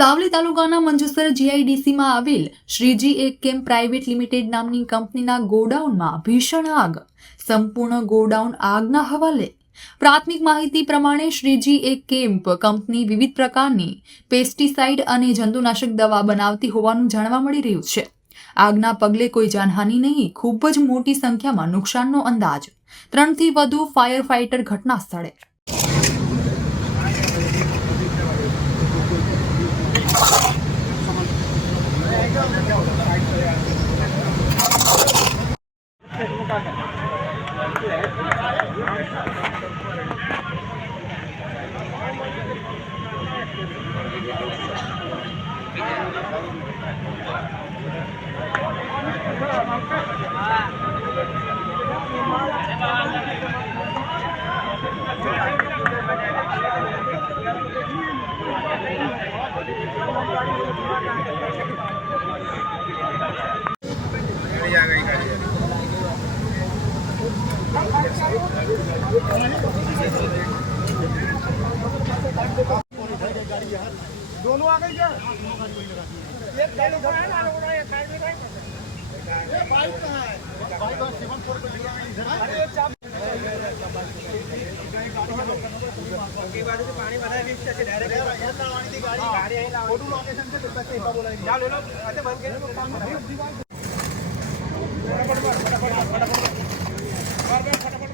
સાવલી તાલુકાના મંજુસર જીઆઈડીસીમાં આવેલ શ્રીજી એક કેમ પ્રાઇવેટ લિમિટેડ નામની કંપનીના ગોડાઉનમાં ભીષણ આગ. સંપૂર્ણ ગોડાઉન આગના હવાલે. પ્રાથમિક માહિતી પ્રમાણે શ્રીજી એક કેમ્પ કંપની વિવિધ પ્રકારની પેસ્ટિસાઇડ અને જંતુનાશક દવા બનાવતી હોવાનું જાણવા મળી રહ્યું છે. આગના પગલે કોઈ જાનહાનિ નહીં, ખૂબ જ મોટી સંખ્યામાં નુકસાનનો અંદાજ. 3 થી વધુ ફાયર ફાઇટર ઘટના સ્થળે. दोनों आ गई क्या? एक गाड़ी तो है ना, एक गाड़ी है। ये बाइक कहाँ है? बाइक और 74 पे लिया है इधर। अरे ये चाप की बात से पानी भरा है बीच से डायरेक्ट यहाँ लावानी थी गाड़ी है ना फोटो लोकेशन से पैसे इतना बोला है। चल ले लो ऐसे बंद कर फटाफट